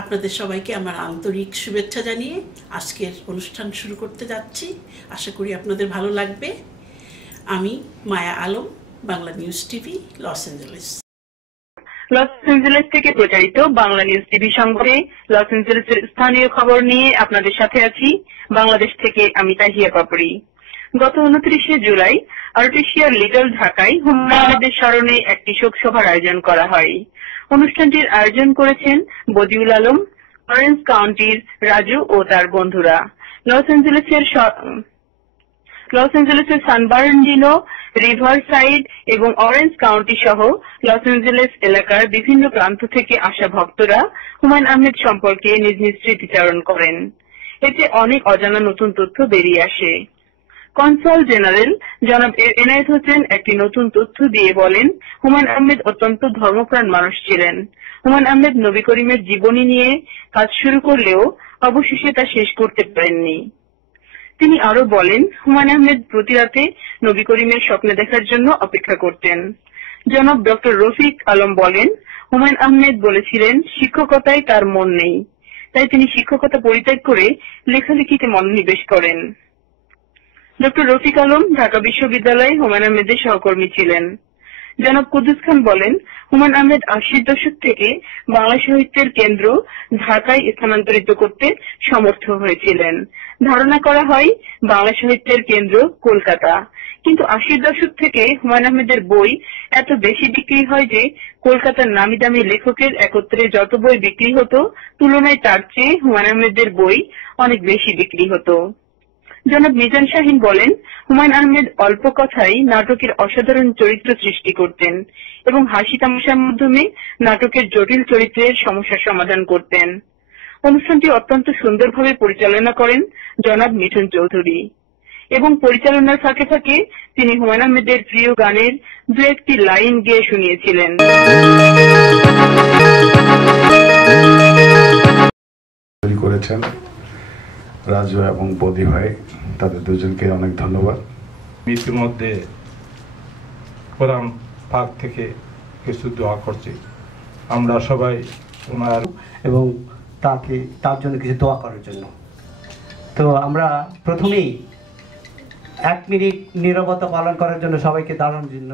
আপনাদের সবাইকে আমার আন্তরিক শুভেচ্ছা জানিয়ে আজকের অনুষ্ঠান শুরু করতে যাচ্ছি। আশা করি আপনাদের ভালো লাগবে। আমি Maya Alam, Bangla news TV, Los Angeles. Los Angeles থেকে প্রচারিত বাংলা নিউজ টিভি সংবাদে লস অ্যাঞ্জেলেসের স্থানীয় খবর নিয়ে আপনাদের সাথে আছি বাংলাদেশ থেকে আমি তাহিয়া পাপড়ি। গত 29শে জুলাই আর্টিসিয়ার লিটল ঢাকায় হুমায়ুন আহমেদের স্মরণে একটি শোক সভার আয়োজন করা হয়। অনুষ্ঠানটির আয়োজন করেছেন বদিউল আলম, অরেঞ্জ কাউন্টির রাজু ও তার বন্ধুরা। লস অ্যাঞ্জেলেসের সান বার্নার্ডিনো, রিভারসাইড এবং অরেঞ্জ কাউন্টি সহ লস অ্যাঞ্জেলেস এলাকার বিভিন্ন প্রান্ত থেকে আসা ভক্তরা হুমায়ুন আহমেদ সম্পর্কে নিজ নিজ স্মৃতিচারণ করেন। এতে অনেক অজানা নতুন তথ্য বেরিয়ে আসে। কনসাল জেনারেল জনাব এনায়েত হোসেন একটি নতুন তথ্য দিয়ে বলেন, হুমায়ুন আহমেদ অত্যন্ত ধর্মপ্রাণ মানুষ ছিলেন। হুমায়ুন আহমেদ নবী করিমের জীবনী নিয়ে কাজ শুরু করলেও অবশেষে তা শেষ করতে পারেননি। তিনি আরো বলেন, হুমায়ুন আহমেদ প্রতি রাতে নবী করিমের স্বপ্ন দেখার জন্য অপেক্ষা করতেন। জনাব ডক্টর রফিক আলম বলেন, হুমায়ুন আহমেদ বলেছিলেন শিক্ষকতায় তার মন নেই, তাই তিনি শিক্ষকতা পরিত্যাগ করে লেখালেখিতে মনোনিবেশ করেন। ডক্টর রফিক আলম ঢাকা বিশ্ববিদ্যালয়ে হুমায়ুন আহমেদের সহকর্মী ছিলেন। জনাব কুদ্দুস খান বলেন, হুমায়ুন আহমেদ 80-র দশক থেকে বাংলা সাহিত্যের কেন্দ্র ঢাকায় স্থানান্তরিত করতে সমর্থ হয়েছিলেন। ধারণা করা হয় বাংলা সাহিত্যের কেন্দ্র কলকাতা, কিন্তু 80-র দশক থেকে হুমায়ুন আহমেদের বই এত বেশি বিক্রি হয় যে কলকাতার নামি দামি লেখকের একত্রে যত বই বিক্রি হতো তুলনায় তার চেয়ে হুমায়ুন আহমেদের বই অনেক বেশি বিক্রি হতো। জনাব মিজান শাহিন বলেন, হুমায়ুন আহমেদ অল্প কথায় নাটকের অসাধারণ চরিত্র সৃষ্টি করতেন এবং হাসি তামাশার মাধ্যমে নাটকের জটিল চরিত্রের সমস্যার সমাধান করতেন। অনুষ্ঠানটি অত্যন্ত সুন্দরভাবে পরিচালনা করেন জনাব মিঠুন চৌধুরী এবং পরিচালনার ফাঁকে ফাঁকে তিনি হুমায়ুন আহমেদের প্রিয় গানের দু একটি লাইন গেয়ে শুনিয়েছিলেন। করেছেন রাজু এবং বদি ভাই, তাদের দুজনকে অনেক ধন্যবাদ। ইতিমধ্যে কোরআন পাক থেকে কিছু দোয়া করছি, আমরা সবাই ওনার এবং তার জন্য কিছু দোয়া করার জন্য। তো আমরা প্রথমেই 1 মিনিট নীরবতা পালন করার জন্য সবাইকে দাঁড়ানোর জন্য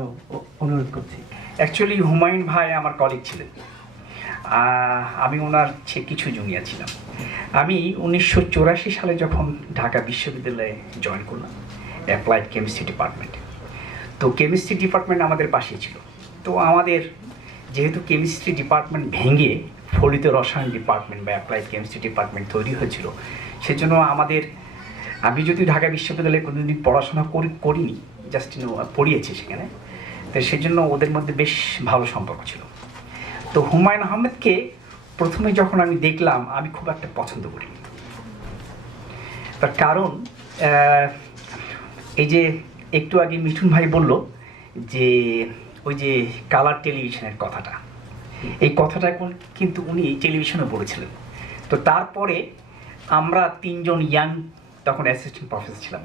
অনুরোধ করছি। অ্যাকচুয়ালি হুমায়ুন ভাই আমার কলিগ ছিলেন, আমি ওনার কিছু জুনিয়র ছিলাম। আমি 1984 সালে যখন ঢাকা বিশ্ববিদ্যালয়ে জয়েন করলাম অ্যাপ্লাইড কেমিস্ট্রি ডিপার্টমেন্টে, তো কেমিস্ট্রি ডিপার্টমেন্ট আমাদের পাশে ছিল। তো আমাদের যেহেতু কেমিস্ট্রি ডিপার্টমেন্ট ভেঙে ফলিত রসায়ন ডিপার্টমেন্ট বা অ্যাপ্লাইড কেমিস্ট্রি ডিপার্টমেন্ট তৈরি হয়েছিল, সেজন্য আমি যদি ঢাকা বিশ্ববিদ্যালয়ে কোনোদিন পড়াশোনা করিনি, জাস্ট পড়িয়েছি সেখানে, তো সেজন্য ওদের মধ্যে বেশ ভালো সম্পর্ক ছিল। তো হুমায়ুন আহমেদকে প্রথমে যখন আমি দেখলাম আমি খুব একটা পছন্দ করিনি। তার কারণ এই যে একটু আগে মিঠুন ভাই বলল যে ওই যে কালার টেলিভিশনের কথাটা, এই কথাটা কিন্তু উনি টেলিভিশনে বলেছিলেন। তো তারপরে আমরা 3 জন ইয়াং, তখন অ্যাসিস্ট্যান্ট প্রফেসর ছিলাম,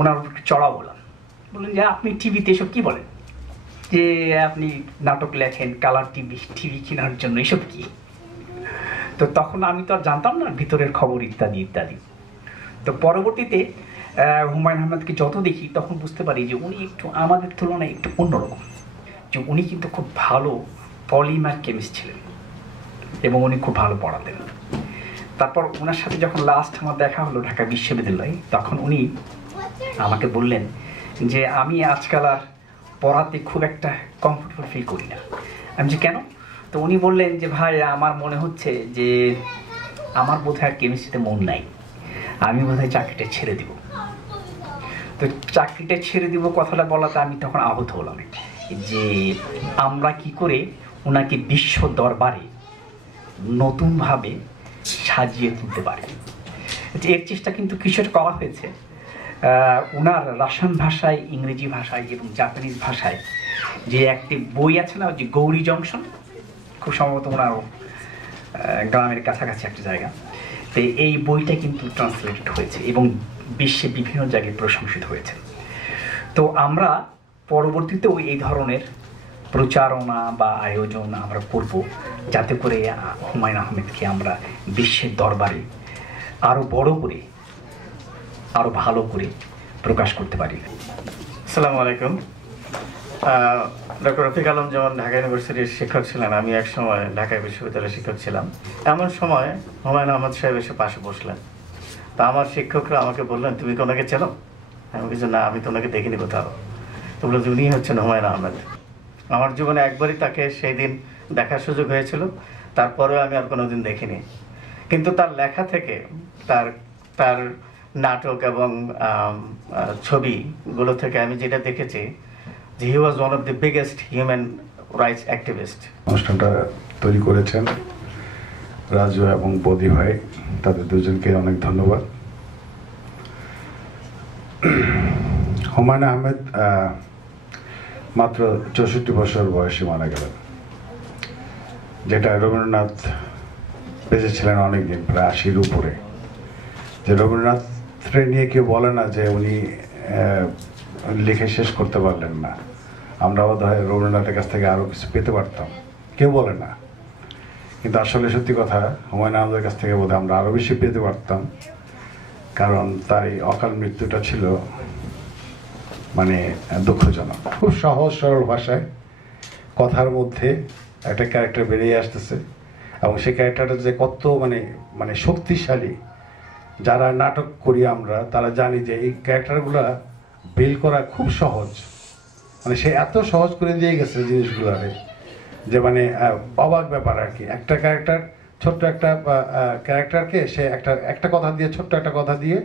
ওনার উপর একটু চড়াও বললেন যে আপনি টিভিতে এসব কী বলেন, যে আপনি নাটক লেখেন কালার টিভি কেনার জন্য, এসব কি? তো তখন আমি তো আর জানতাম না ভিতরের খবর ইত্যাদি ইত্যাদি। তো পরবর্তীতে হুমায়ুন আহমেদকে যত দেখি তখন বুঝতে পারি যে উনি একটু আমাদের তুলনায় একটু অন্যরকম, যে উনি কিন্তু খুব ভালো পলিমার কেমিস্ট ছিলেন এবং উনি খুব ভালো পড়াতেন। তারপর ওনার সাথে যখন লাস্ট আমার দেখা হলো ঢাকা বিশ্ববিদ্যালয়ে, তখন উনি আমাকে বললেন যে আমি আজকাল আর পড়াতে খুব একটা কমফোর্টেবল ফিল করি না। আমি যে কেন? তো উনি বললেন যে ভাই আমার মনে হচ্ছে যে আমার বোধহয় কেমিস্ট্রিতে মন নাই, আমি বোধহয় চাকরিটা ছেড়ে দিব। তো চাকরিটা ছেড়ে দিব কথাটা বলাতে আমি তখন আহত হলাম যে আমরা কি করে ওনাকে বিশ্ব দরবারে নতুনভাবে সাজিয়ে তুলতে পারি। এর চেষ্টা কিন্তু কিছুটা করা হয়েছে। ওনার রাশিয়ান ভাষায়, ইংরেজি ভাষায় এবং জাপানিজ ভাষায় যে একটি বই আছে না, যে গৌরী জংশন, খুব সম্ভবত ওনার গ্রামের কাছাকাছি একটা জায়গা। তো এই বইটা কিন্তু ট্রান্সলেটেড হয়েছে এবং বিশ্বে বিভিন্ন জায়গায় প্রশংসিত হয়েছে। তো আমরা পরবর্তীতেও এই ধরনের প্রচারণা বা আয়োজন আমরা করব, যাতে করে হুমায়ুন আহমেদকে আমরা বিশ্বের দরবারে আরও বড় করে, আরও ভালো করে প্রকাশ করতে পারি। আসসালামু আলাইকুম। ডক্টর রফিক আলম যেমন ঢাকা ইউনিভার্সিটির শিক্ষক ছিলেন, আমি এক সময় ঢাকা বিশ্ববিদ্যালয়ের শিক্ষক ছিলাম। এমন সময় হুমায়ুন আহমেদ সাহেব এসে পাশে বসলেন। তা আমার শিক্ষকরা আমাকে বললেন, তুমি কি ওনাকে চেনো? আমি কিছু না, আমি তো ওনাকে দেখিনি কোথাও। তো বললো, উনি হচ্ছেন হুমায়ুন আহমেদ। আমার জীবনে একবারই তাকে সেই দিন দেখার সুযোগ হয়েছিল, তারপরেও আমি আর কোনোদিন দেখিনি। কিন্তু তার লেখা থেকে, তার নাটক এবং ছবিগুলো থেকে আমি যেটা দেখেছি যে he was one of the biggest human rights activist. অনুষ্ঠানটা তৈরি করেছেন রাজু এবং বদি ভাই, তাদের দুজনকে অনেক ধন্যবাদ। হুমায়ুন আহমেদ মাত্র 64 বছর বয়সে মারা গেলেন, যেটা রবীন্দ্রনাথ বেঁচে ছিলেন অনেকদিন, প্রায় 80-র উপরে। যে রবীন্দ্রনাথকে নিয়ে কেউ বলে না যে উনি লিখে শেষ করতে পারলেন না, আমরা বোধহয় রবীন্দ্রনাথের কাছ থেকে আরও কিছু পেতে পারতাম, কেউ বলে না। কিন্তু আসলে সত্যি কথা, হুমায়ুন আহমেদের কাছ থেকে বোধহয় আমরা আরও বেশি পেতে পারতাম, কারণ তার এই অকাল মৃত্যুটা ছিল মানে দুঃখজনক। খুব সহজ সরল ভাষায় কথার মধ্যে একটা ক্যারেক্টার বেরিয়ে আসতেছে, এবং সেই ক্যারেক্টারটা যে কত মানে শক্তিশালী, যারা নাটক করি আমরা তারা জানি যে এই ক্যারেক্টারগুলো বিল করা খুব সহজ। মানে সে এত সহজ করে দিয়ে গেছে জিনিসগুলোরে যে মানে অবাক ব্যাপার আর কি। একটা ক্যারেক্টার, ছোট্ট একটা ক্যারেক্টারকে সে একটা কথা দিয়ে, ছোট্ট একটা কথা দিয়ে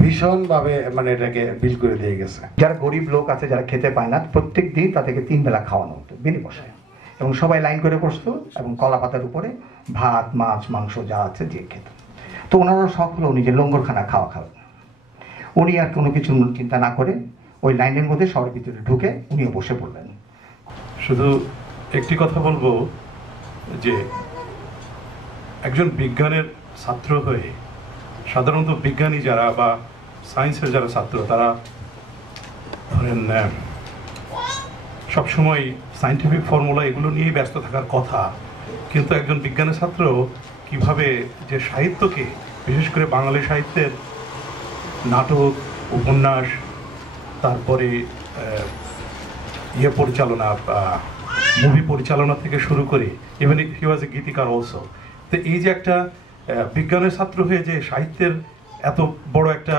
ভীষণভাবে মানে এটাকে বিল করে দিয়ে গেছে। যারা গরিব লোক আছে, যারা খেতে পায় না, প্রত্যেক দিন তাদেরকে 3 বেলা খাওয়ানো হতো বিনে পয়সায়, এবং সবাই লাইন করে বসতো এবং কলা পাতার উপরে ভাত, মাছ, মাংস যা আছে দিয়ে খেত। তো ওনারও শখ হলো উনি যে লঙ্গরখানা খাওয়ান। উনি আর কোনো কিছু চিন্তা না করে ওই লাইনের মধ্যে শহরের ভিতরে ঢুকে উনিও বসে পড়লেন। শুধু একটি কথা বলবো যে একজন বিজ্ঞানের ছাত্র হয়ে, সাধারণত বিজ্ঞানী যারা বা সায়েন্সের যারা ছাত্র, তারা ধরেন সবসময় সায়েন্টিফিক ফর্মুলা এগুলো নিয়েই ব্যস্ত থাকার কথা। কিন্তু একজন বিজ্ঞানের ছাত্র কিভাবে যে সাহিত্যকে, বিশেষ করে বাঙালি সাহিত্যের নাটক, উপন্যাস, তারপরে পরিচালনা, মুভি পরিচালনা থেকে শুরু করে, ইভেন হি ওয়াজ এ গীতিকার অলসো। তো এই যে একটা বিজ্ঞানের ছাত্র হয়ে যে সাহিত্যের এত বড় একটা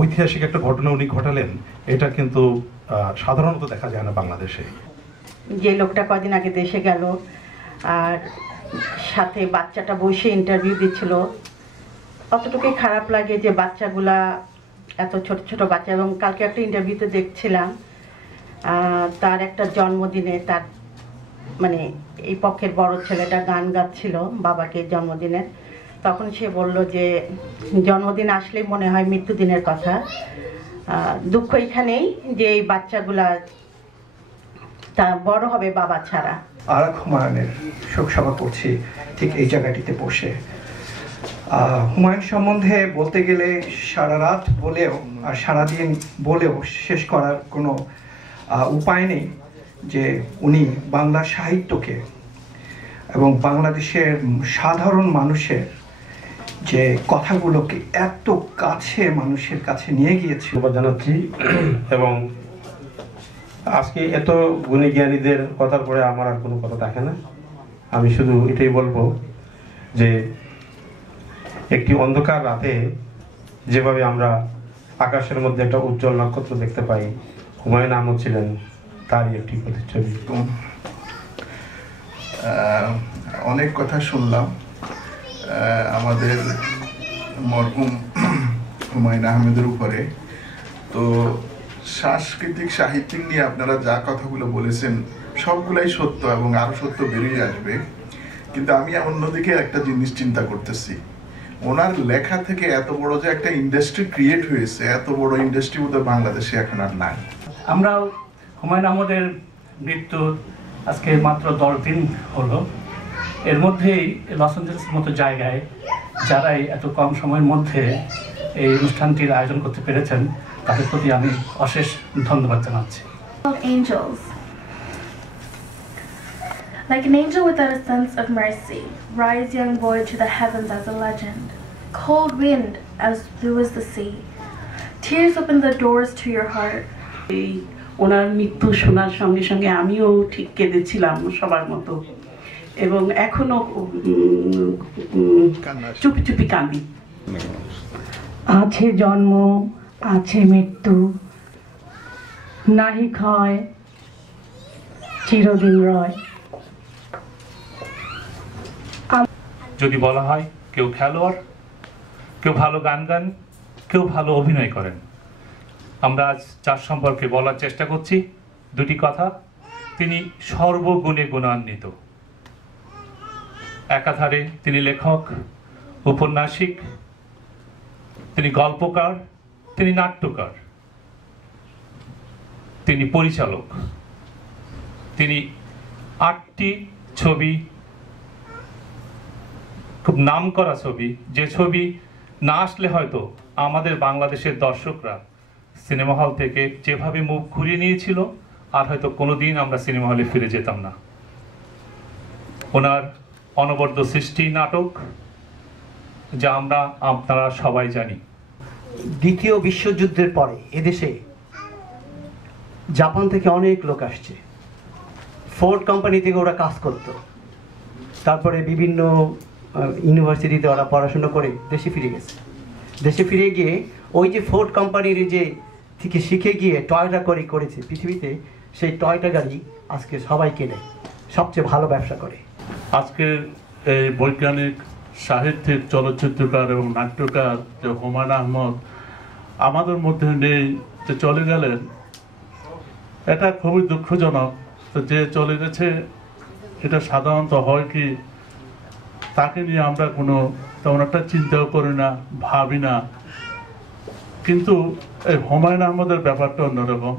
ঐতিহাসিক একটা ঘটনা উনি ঘটালেন, এটা কিন্তু সাধারণত দেখা যায় না বাংলাদেশে। যে লোকটা কদিন আগে দেশে গেল আর সাথে বাচ্চাটা বসে ইন্টারভিউ দিচ্ছিল, অতটুকুই খারাপ লাগে যে বাচ্চাগুলা এত ছোট ছোট বাচ্চা। এবং কালকে একটা ইন্টারভিউতে দেখছিলাম তার একটা জন্মদিনে তার মানে এই পক্ষের বড় ছেলেটা গান গাচ্ছিল বাবাকে জন্মদিনের। তখন সে বলল যে জন্মদিন আসলেই মনে হয় মৃত্যুদিনের কথা। দুঃখ এখানেই যে এই বাচ্চাগুলা তা বড় হবে বাবা ছাড়া। আর হুমায়ুনের শোক সভা করছি ঠিক এই জায়গাটিতে বসে। হুমায়ুন সম্বন্ধে বলতে গেলে সারা রাত বলেও আর সারাদিন বলেও শেষ করার কোনো উপায় নেই যে উনি বাংলা সাহিত্যকে এবং বাংলাদেশের সাধারণ মানুষের যে কথাগুলোকে এত কাছে মানুষের কাছে নিয়ে গিয়েছিল। জানাচ্ছি এবং আজকে এত গুণী জ্ঞানীদের কথার পরে আমার আর কোনো কথা থাকে না। আমি শুধু এটাই বলবো যে একটি অন্ধকার রাতে যেভাবে আমরা আকাশের মধ্যে একটা উজ্জ্বল নক্ষত্র দেখতে পাই, হুমায়ুন আহমেদ ছিলেন তারই একটি প্রতিচ্ছবি। অনেক কথা শুনলাম আমাদের মরহুম হুমায়ুন আহমেদের উপরে। তো সাংস্কৃতিক সাহিত্যিক নিয়ে আপনারা যা কথাগুলো বলেছেন সবগুলাই সত্য এবং আরো সত্য বেরিয়ে আসবে। কিন্তু আমি অন্যদিকে একটা জিনিস চিন্তা করতেছি, ওনার লেখা থেকে এত বড় যে একটা ইন্ডাস্ট্রি ক্রিয়েট হয়েছে, এত বড় ইন্ডাস্ট্রি বোধহয় বাংলাদেশে এখন আর নাই। আমরাও হুমায়ুন আহমেদের মৃত্যু আজকে মাত্র 10 দিন হলো, এর মধ্যেই লস অ্যাঞ্জেলেসের মতো জায়গায় যারাই এত কম সময়ের মধ্যে এই অনুষ্ঠানটির আয়োজন করতে পেরেছেন তাদের প্রতি আমি অশেষ ধন্যবাদ জানাচ্ছি। Angels. Like an angel without a sense of mercy, rise young boy to the heavens as a legend. Cold wind as blue as the sea. Tears open the doors to your heart. এই ওনার মৃত্যু শোনার সঙ্গে সঙ্গে আমিও ঠিক কেঁদেছিলাম সবার মতো, এবং এখনো চুপি চুপি কাঁদি। আছে জন্ম আছে মৃত্যু, নাহি ক্ষয় চিরদিন রয়। যদি বলা হয় কেউ খেলোয়াড়, কেউ ভালো গান গান, কেউ ভালো অভিনয় করেন, আমরা আজ যার সম্পর্কে বলার চেষ্টা করছি দুটি কথা। তিনি সর্বগুণে গুণান্বিত। একাধারে তিনি লেখক, উপন্যাসিক, তিনি গল্পকার, তিনি নাট্যকার, তিনি পরিচালক। তিনি 8টি ছবি, খুব নামকরা ছবি, যে ছবি না আসলে হয়তো আমাদের বাংলাদেশের দর্শকরা সিনেমা হল থেকে যেভাবে মুখ ঘুরিয়ে নিয়েছিল আর হয়তো কোনোদিন আমরা সিনেমা হলে ফিরে যেতাম না। ওনার অনবদ্য সৃষ্টি নাটক, যা আমরা আপনারা সবাই জানি। দ্বিতীয় বিশ্বযুদ্ধের পরে এদেশে জাপান থেকে অনেক লোক আসছে। ফোর্ড কোম্পানি থেকে ওরা কাজ করতো, তারপরে বিভিন্ন ইউনিভার্সিটিতে ওরা পড়াশোনা করে দেশে ফিরে গেছে। দেশে ফিরে গিয়ে ওই যে ফোর্ড কোম্পানির যে থেকে শিখে গিয়ে টয়টা করেছে পৃথিবীতে, সেই টয়টা গাড়ি আজকে সবাই কেনে, সবচেয়ে ভালো ব্যবসা করে। আজকের এই বৈজ্ঞানিক, সাহিত্যিক, চলচ্চিত্রকার এবং নাট্যকার যে হুমায়ুন আহমেদ আমাদের মধ্যে নেই, যে চলে গেলেন, এটা খুবই দুঃখজনক। তো যে চলে গেছে এটা সাধারণত হয় কি, তাকে নিয়ে আমরা কোনো তেমন একটা চিন্তাও করি না, ভাবি না। কিন্তু এই হুমায়ুন আহমেদের ব্যাপারটা অন্যরকম।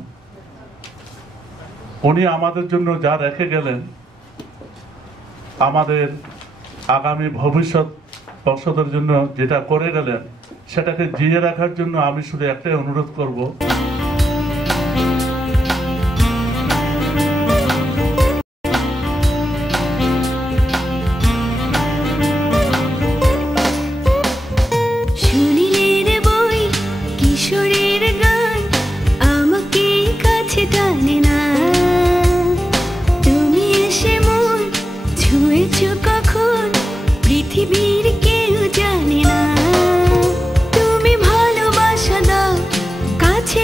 উনি আমাদের জন্য যা রেখে গেলেন, আমাদের আগামী ভবিষ্যৎ বর্ষদের জন্য যেটা করে গেলেন, সেটাকে জিয়ে রাখার জন্য আমি শুধু একটাই অনুরোধ করব। কেউ জানে না, তুমি ভালোবাসা দাও, কাছে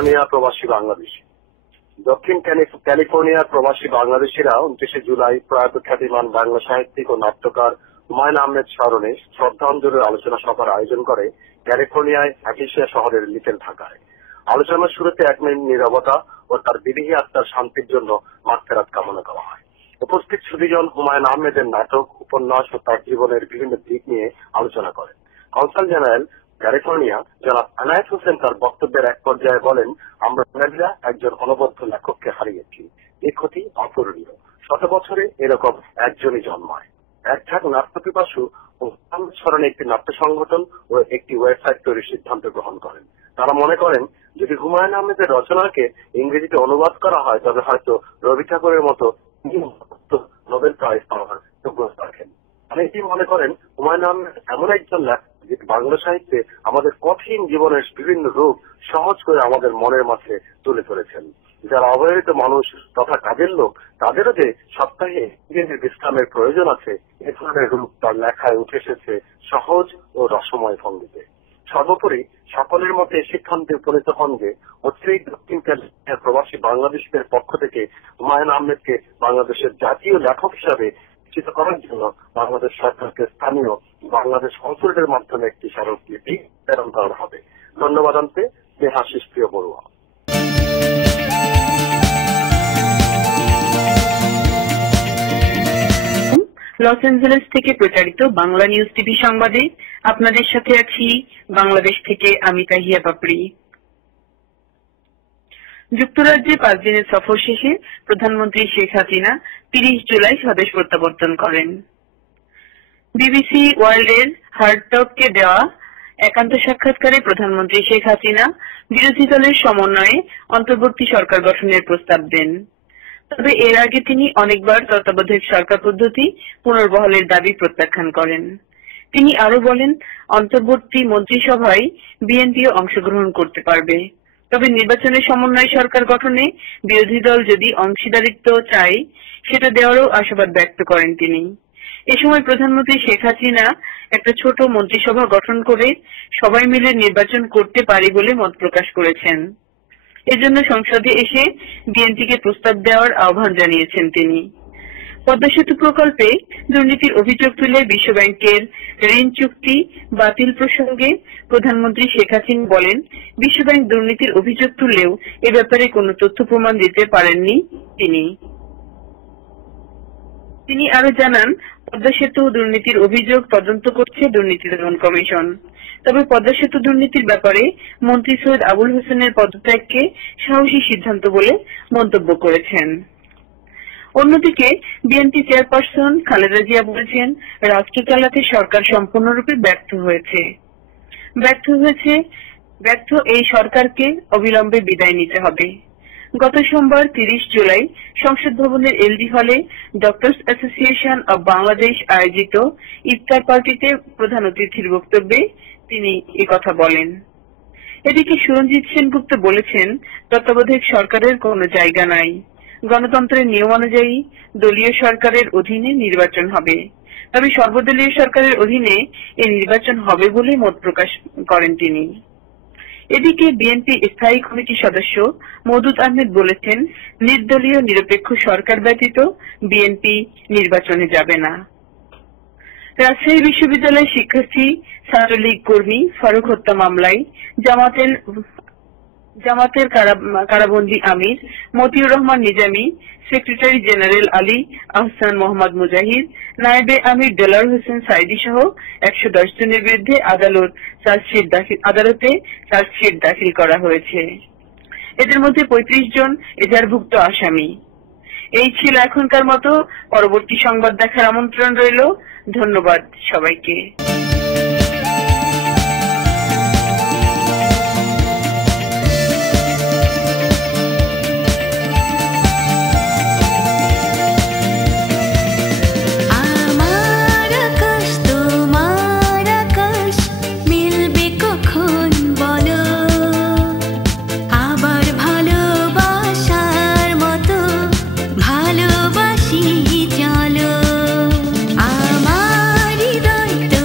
ক্যালিফোর্নিয়া প্রবাসী বাংলাদেশী। দক্ষিণ ক্যালিফোর্নিয়ার প্রবাসী বাংলাদেশিরা 29 জুলাই প্রয়াত খ্যাতিমান বাংলা সাহিত্যিক ও নাট্যকার হুমায়ুন আহমেদ স্মরণে শ্রদ্ধাঞ্জলির আলোচনা সভার আয়োজন করে ক্যালিফোর্নিয়ায় অ্যাটিসিয়া শহরের লিটল ঢাকায়। আলোচনার শুরুতে 1 মিনিট নীরবতা ও তার বিদেহী আত্মার শান্তির জন্য মাগফিরাত কামনা করা হয়। উপস্থিত সুধীজন হুমায়ুন আহমেদের নাটক, উপন্যাস ও তার জীবনের বিভিন্ন দিক নিয়ে আলোচনা করেন। কনসাল জেনারেল ক্যালিফোর্নিয়া জনাব আনায়েত হোসেন তার বক্তব্যের এক পর্যায়ে বলেন, আমরা বাঙালিরা একজন অনবদ্য লেখককে হারিয়েছি। এই ক্ষতি অপূরণীয়। 100 বছরে এরকম একজনই জন্মায়। এক ঝাঁক নাট্যপিপাসু আহমেদ স্মরণে একটি নাট্য সংগঠন ও একটি ওয়েবসাইট তৈরির সিদ্ধান্ত গ্রহণ করেন। তারা মনে করেন, যদি হুমায়ুন আহমেদের রচনাকে ইংরেজিতে অনুবাদ করা হয় তবে হয়তো রবি ঠাকুরের মতো নোবেল প্রাইজ পাওয়ার যোগ্যতা রাখেন। অনেকেই মনে করেন হুমায়ুন আহমেদ এমন একজন লেখক যিনি বাংলা সাহিত্যে আমাদের কঠিন জীবনের বিভিন্ন রূপ সহজ করে আমাদের মনের মাঝে তুলে ধরেছেন। যারা অবহেলিত মানুষ তথা কাজের লোক, তাদেরও যে সপ্তাহে বিশ্রামের প্রয়োজন আছে, এ ধরনের রূপ তার লেখায় উঠে এসেছে সহজ ও রসময় ভঙ্গিতে। সর্বোপরি সকলের মতে সিদ্ধান্তে উপনীত হন যে অচিরেই দক্ষিণ ক্যালিফোর্নিয়ার প্রবাসী বাংলাদেশিদের পক্ষ থেকে হুমায়ুন আহমেদকে বাংলাদেশের জাতীয় লেখক হিসাবে নিশ্চিত করার জন্য বাংলাদেশ সরকারকে স্থানীয় বাংলাদেশ কনসুলেটের মাধ্যমে একটি স্মারকলিপি প্রেরণ করা হবে। ধন্যবাদ আনতে স্নেহাশিস প্রিয় বড়ুয়া। লস অ্যাঞ্জেলেস থেকে প্রচারিত বাংলা নিউজ টিভি সংবাদে আপনাদের সাথে আছি বাংলাদেশ থেকে আমি তাহিয়া পাপড়ি। যুক্তরাজ্যে 5 দিনের সফর শেষে প্রধানমন্ত্রী শেখ হাসিনা 30 জুলাই স্বদেশ প্রত্যাবর্তন করেন। বিবিসি ওয়ার্ল্ডের হার্ড টককে দেওয়া একান্ত সাক্ষাৎকারে প্রধানমন্ত্রী শেখ হাসিনা বিরোধী দলের সমন্বয়ে অন্তর্বর্তী সরকার গঠনের প্রস্তাব দেন। তবে এর আগে তিনি অনেকবার তত্ত্বাবধায়ক সরকার পদ্ধতি পুনর্বহালের দাবি প্রত্যাখ্যান করেন। তিনি আরো বলেন, অন্তর্বর্তী মন্ত্রিসভায় বিএনপিও অংশগ্রহণ করতে পারবে। তবে নির্বাচনের সমন্বয় সরকার গঠনে বিরোধী দল যদি অংশীদারিত্ব চায় সেটা দেওয়ারও আশাবাদ ব্যক্ত করেন তিনি। এ সময় প্রধানমন্ত্রী শেখ হাসিনা একটা ছোট মন্ত্রিসভা গঠন করে সবাই মিলে নির্বাচন করতে পারে বলে মত প্রকাশ করেছেন। এজন্য সংসদে এসে বিএনপিকে প্রস্তাব দেওয়ার আহ্বান জানিয়েছেন তিনি। পদ্মা সেতু প্রকল্পে দুর্নীতির অভিযোগ তুলে বিশ্বব্যাংকের ঋণ চুক্তি বাতিল প্রসঙ্গে প্রধানমন্ত্রী শেখ হাসিনা বলেন, বিশ্বব্যাংক দুর্নীতির অভিযোগ তুললেও এ ব্যাপারে কোনো তথ্য প্রমাণ দিতে পারেননি তিনি আরো জানান, পদ্মা সেতু দুর্নীতির অভিযোগ তদন্ত করছে দুর্নীতি দমন কমিশন। তবে পদ্মা সেতু দুর্নীতির ব্যাপারে মন্ত্রী সৈয়দ আবুল হোসেনের পদত্যাগকে সাহসী সিদ্ধান্ত বলে মন্তব্য করেছেন। অন্যদিকে বিএনপি চেয়ারপারসন খালেদা জিয়া বলেছেন, রাষ্ট্র চালাতে সরকার সম্পূর্ণরূপে ব্যর্থ এই সরকারকে অবিলম্বে বিদায় নিতে হবে। গত সোমবার 30 জুলাই সংসদ ভবনের এলডি হলে ডক্টরস অ্যাসোসিয়েশন অব বাংলাদেশ আয়োজিত ইফতার পার্টিতে প্রধান অতিথির বক্তব্যে তিনি একথা বলেন। এদিকে সুরঞ্জিত সেনগুপ্ত বলেছেন, তত্ত্বাবধায়ক সরকারের কোনো জায়গা নাই। গণতন্ত্রের নিয়ম অনুযায়ী দলীয় সরকারের অধীনে নির্বাচন হবে। তবে সর্বদলীয় সরকারের অধীনে এই নির্বাচন হবে বলে মত প্রকাশ করেন তিনি। এদিকে বিএনপি স্থায়ী কমিটির সদস্য মওদুদ আহমেদ বলেছেন, নির্দলীয় নিরপেক্ষ সরকার ব্যতীত বিএনপি নির্বাচনে যাবে না। রাজশাহী বিশ্ববিদ্যালয়ের শিক্ষার্থী ছাত্রলীগ কর্মী ফারুক হত্যা মামলায় জামাতের কারাবন্দী আমির মতিউর রহমান নিজামী, সেক্রেটারি জেনারেল আলী আহসান মোহাম্মদ মুজাহিদ, নায়েবে আমির দেলাওয়ার হোসেন সাইদি সহ 110 জনের বিরুদ্ধে আদালতে চার্জশিট দাখিল করা হয়েছে। এদের মধ্যে 35 জন এজাহারভুক্ত আসামি। এই ছিল এখনকার মতো। পরবর্তী সংবাদ দেখার আমন্ত্রণ রইল। ধন্যবাদ সবাইকে। ভালোবাসি চলো আমার হৃদয় তো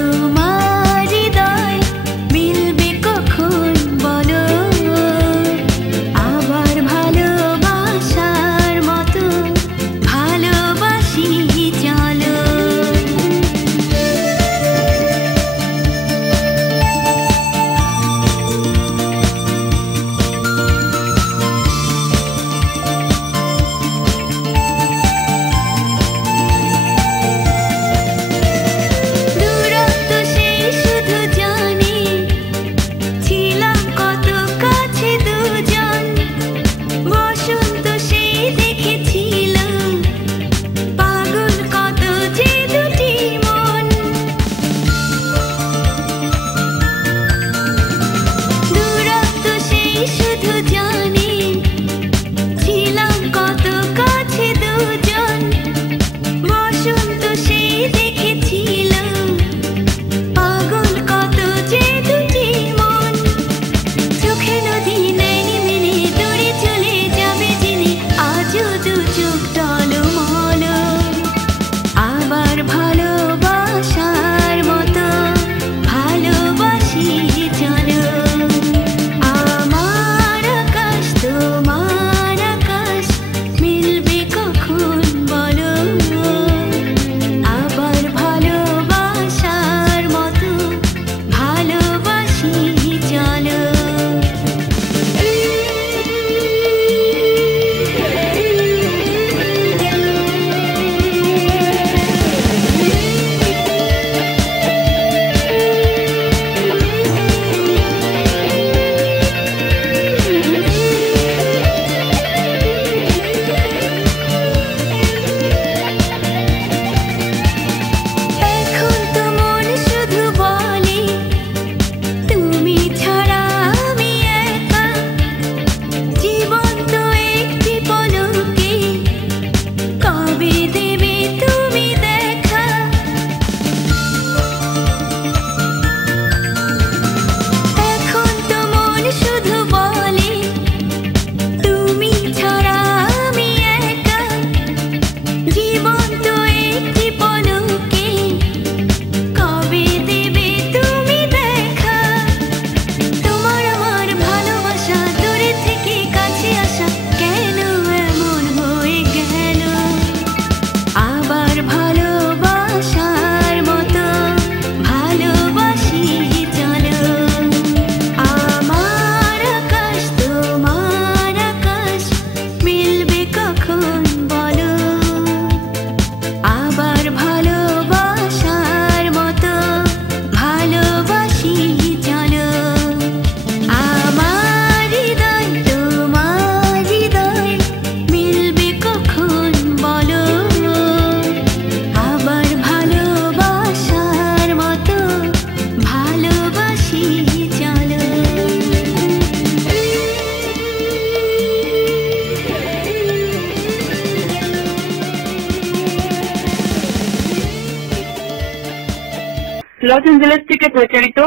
লস এঞ্জেলেস থেকে প্রচারিত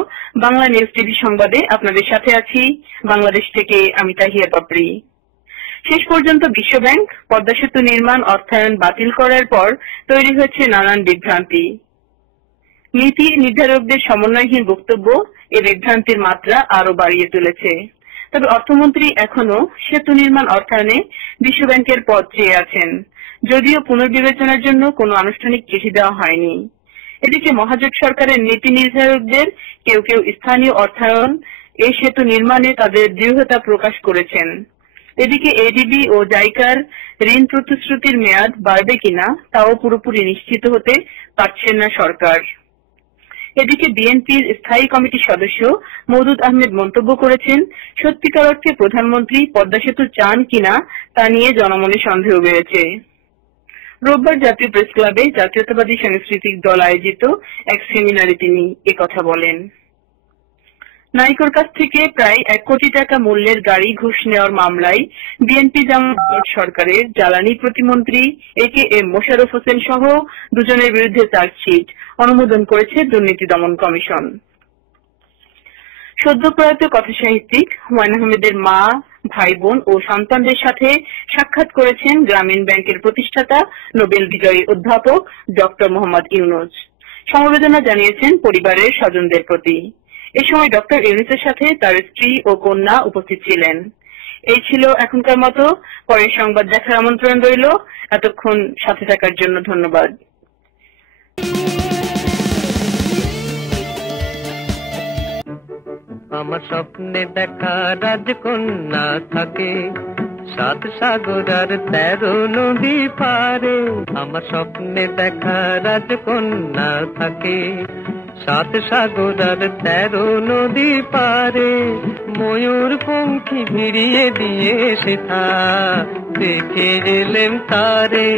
বাংলা নিউজ টিভি সংবাদে আপনাদের সাথে আছি বাংলাদেশ থেকে আমি তাহিয়া পাপড়ি। শেষ পর্যন্ত বিশ্বব্যাংক পদ্মা সেতু নির্মাণ অর্থায়ন বাতিল করার পর তৈরি হয়েছে নানান বিভ্রান্তি। নীতি নির্ধারকদের সমন্বয়হীন বক্তব্য এই বিভ্রান্তির মাত্রা আরো বাড়িয়ে তুলেছে। তবে অর্থমন্ত্রী এখনো সেতু নির্মাণ অর্থায়নে বিশ্বব্যাংকের পদ চেয়ে আছেন, যদিও পুনর্বিবেচনার জন্য কোনো আনুষ্ঠানিক চিঠি দেওয়া হয়নি। এদিকে মহাজোট সরকারের নীতি নির্ধারকদের কেউ কেউ স্থানীয় অর্থায়ন এই সেতু নির্মাণে তাদের দৃঢ়তা প্রকাশ করেছেন। এদিকে এডিবি ও জাইকার ঋণ প্রতিশ্রুতির মেয়াদ বাড়বে কিনা তাও পুরোপুরি নিশ্চিত হতে পারছেন না সরকার। এদিকে বিএনপির স্থায়ী কমিটির সদস্য মওদুদ আহমেদ মন্তব্য করেছেন, সত্যিকার অর্থে প্রধানমন্ত্রী পদ্মা সেতু চান কিনা তা নিয়ে জনমনে সন্দেহ বেড়েছে। রোববার জাতীয় প্রেস ক্লাবে জাতীয়তাবাদী সাংস্কৃতিক দল আয়োজিত এক সেমিনারে তিনি একথা বলেন। নাইকোর কাছ থেকে প্রায় 1 কোটি টাকা মূল্যের গাড়ি ঘুষ নেওয়ার মামলায় বিএনপি জামায়াত সরকারের জ্বালানি প্রতিমন্ত্রী AKM মোশাররফ হোসেন সহ দুজনের বিরুদ্ধে চার্জশিট অনুমোদন করেছে দুর্নীতি দমন কমিশন। সদ্য প্রয়াত কথাসাহিত্যিক হুমায়ূন আহমেদের মা, ভাই বোন ও সন্তানদের সাথে সাক্ষাৎ করেছেন গ্রামীণ ব্যাংকের প্রতিষ্ঠাতা নোবেল বিজয়ী অধ্যাপক ডক্টর মোহাম্মদ ইউনুস। সমবেদনা জানিয়েছেন পরিবারের স্বজনদের প্রতি। এ সময় ডক্টর ইউনুসের সাথে তার স্ত্রী ও কন্যা উপস্থিত ছিলেন। এই ছিল এখনকার মতো, পরের সংবাদ দেখার আমন্ত্রণ রইল। এতক্ষণ সাথে থাকার জন্য ধন্যবাদ। আমার স্বপ্নে দেখা রাজকন্যা থাকে 7 সাগর আর 13 নদী পারে। আমার স্বপ্নে দেখা রাজকন্যা থাকে 7 সাগর আর 13 নদী পারে। ময়ূর পঙ্খী ভিড়িয়ে দিয়ে সেথা দেখে এলেম তারে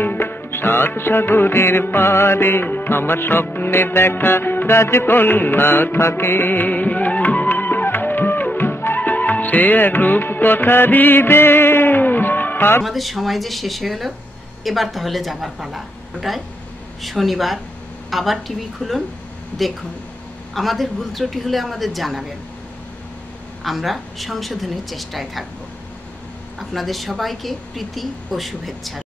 7 সাগরের পারে। আমার স্বপ্নে দেখা রাজকন্যা থাকে, সে রূপ কথারই দেশ। আমাদের সময় যে শেষ হয়ে গেল, এবার তাহলে যাবার পালা। ওটাই শনিবার আবার টিভি খুলুন, দেখুন। আমাদের ভুল ত্রুটি হলে আমাদের জানাবেন, আমরা সংশোধনের চেষ্টায় থাকব। আপনাদের সবাইকে প্রীতি ও শুভেচ্ছা।